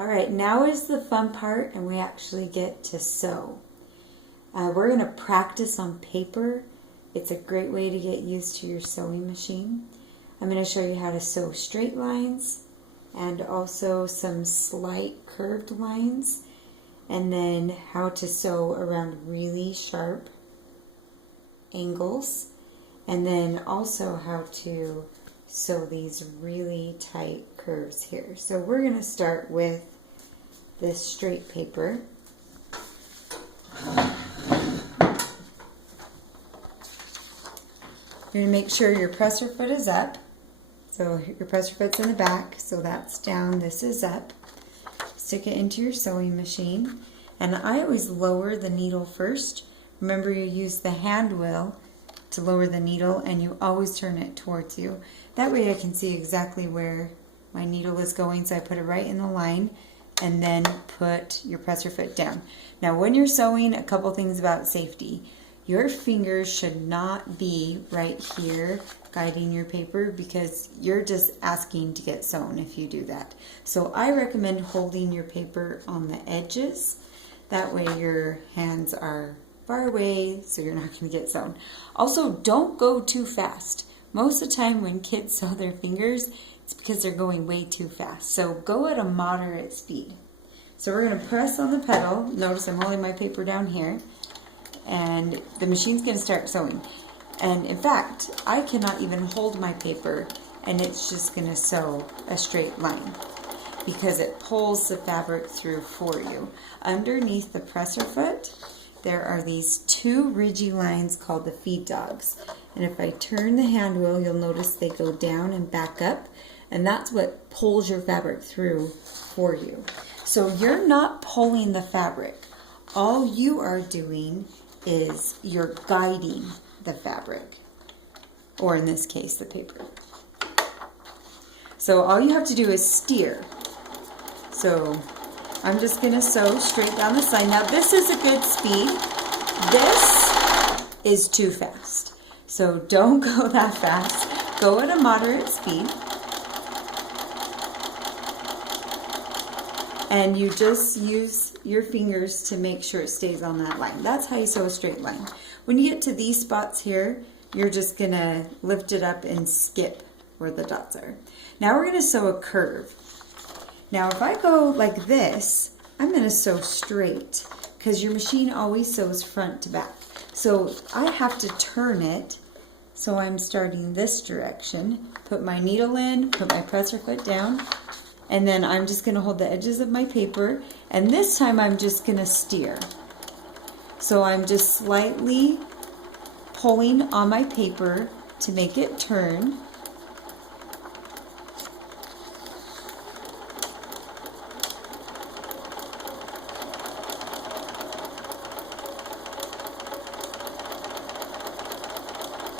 All right, now is the fun part, and we actually get to sew. We're going to practice on paper. It's a great way to get used to your sewing machine. I'm going to show you how to sew straight lines and also some slight curved lines, and then how to sew around really sharp angles, and then also how to sew these really tight curves here. So we're going to start with this straight paper. You're going to make sure your presser foot is up. So your presser foot's in the back, so that's down, this is up. Stick it into your sewing machine. And I always lower the needle first. Remember, you use the hand wheel to lower the needle, and you always turn it towards you. That way I can see exactly where my needle is going, so I put it right in the line, and then put your presser foot down. Now when you're sewing, a couple things about safety. Your fingers should not be right here guiding your paper, because you're just asking to get sewn if you do that. So I recommend holding your paper on the edges. That way your hands are far away, so you're not going to get sewn. Also, don't go too fast. Most of the time when kids sew their fingers, it's because they're going way too fast. So go at a moderate speed. So we're going to press on the pedal. Notice I'm holding my paper down here, and the machine's going to start sewing. And in fact, I cannot even hold my paper, and it's just going to sew a straight line because it pulls the fabric through for you. Underneath the presser foot, there are these two ridgy lines called the feed dogs. And if I turn the hand wheel, you'll notice they go down and back up, and that's what pulls your fabric through for you. So you're not pulling the fabric. All you are doing is you're guiding the fabric, or in this case, the paper. So all you have to do is steer. So I'm just going to sew straight down the side. Now this is a good speed. This is too fast. So don't go that fast. Go at a moderate speed. And you just use your fingers to make sure it stays on that line. That's how you sew a straight line. When you get to these spots here, you're just going to lift it up and skip where the dots are. Now we're going to sew a curve. Now if I go like this, I'm going to sew straight, because your machine always sews front to back. So I have to turn it, so I'm starting this direction, put my needle in, put my presser foot down, and then I'm just going to hold the edges of my paper, and this time I'm just going to steer. So I'm just slightly pulling on my paper to make it turn.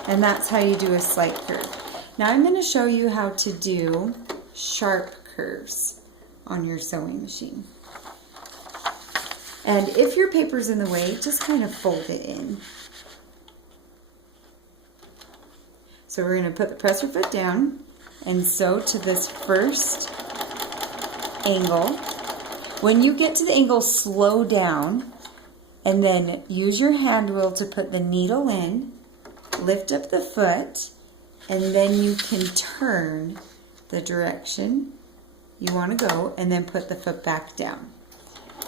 And that's how you do a slight curve. Now I'm going to show you how to do sharp curves on your sewing machine. And if your paper's in the way, just kind of fold it in. So we're going to put the presser foot down and sew to this first angle. When you get to the angle, slow down, and then use your hand wheel to put the needle in. Lift up the foot, and then you can turn the direction you want to go, and then put the foot back down.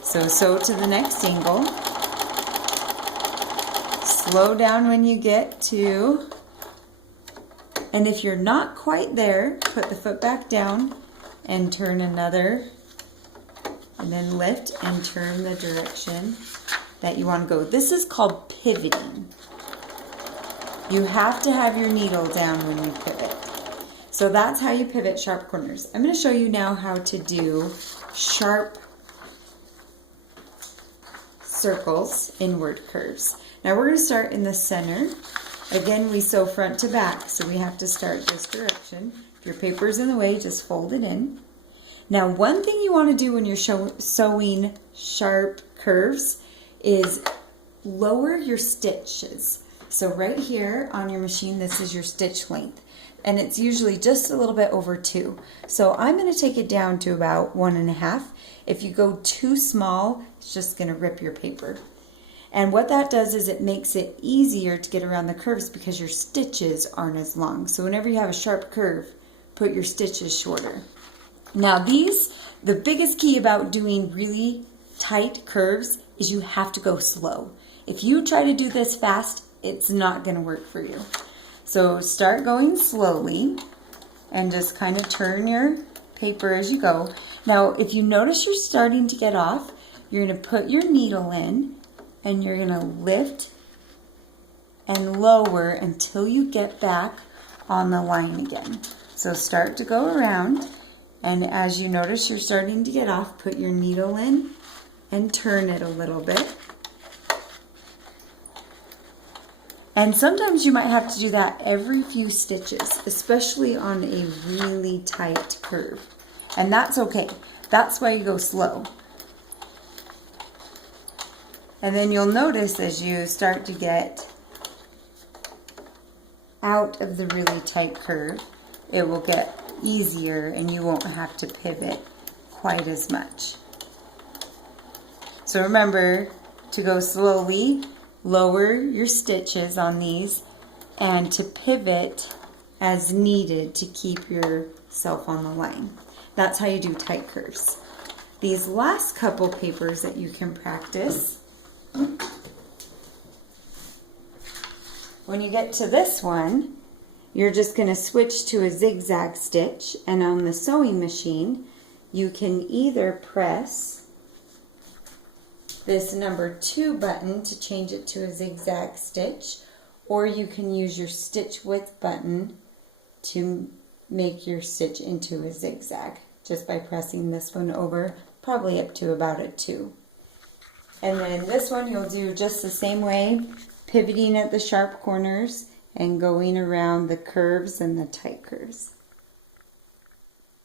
So sew to the next angle. Slow down when you get to, and if you're not quite there, put the foot back down and turn another, and then lift and turn the direction that you want to go. This is called pivoting. You have to have your needle down when you pivot. So that's how you pivot sharp corners. I'm going to show you now how to do sharp circles, inward curves. Now we're going to start in the center. Again, we sew front to back, so we have to start this direction. If your paper's in the way, just fold it in. Now one thing you want to do when you're sewing sharp curves is lower your stitches. So right here on your machine, this is your stitch length. and it's usually just a little bit over 2. So I'm going to take it down to about 1.5. If you go too small, it's just going to rip your paper. And what that does is it makes it easier to get around the curves because your stitches aren't as long. So whenever you have a sharp curve, put your stitches shorter. Now the biggest key about doing really tight curves is you have to go slow. If you try to do this fast, it's not going to work for you. So start going slowly and just kind of turn your paper as you go. Now, if you notice you're starting to get off, you're going to put your needle in and you're going to lift and lower until you get back on the line again. So start to go around, and as you notice you're starting to get off, put your needle in and turn it a little bit. And sometimes you might have to do that every few stitches, especially on a really tight curve. And that's okay. That's why you go slow. And then you'll notice as you start to get out of the really tight curve, it will get easier and you won't have to pivot quite as much. So remember to go slowly, lower your stitches on these, and to pivot as needed to keep yourself on the line. That's how you do tight curves. These last couple papers that you can practice, when you get to this one, you're just going to switch to a zigzag stitch, and on the sewing machine you can either press this number 2 button to change it to a zigzag stitch, or you can use your stitch width button to make your stitch into a zigzag just by pressing this one over, probably up to about a 2. And then this one you'll do just the same way, pivoting at the sharp corners and going around the curves and the tight curves.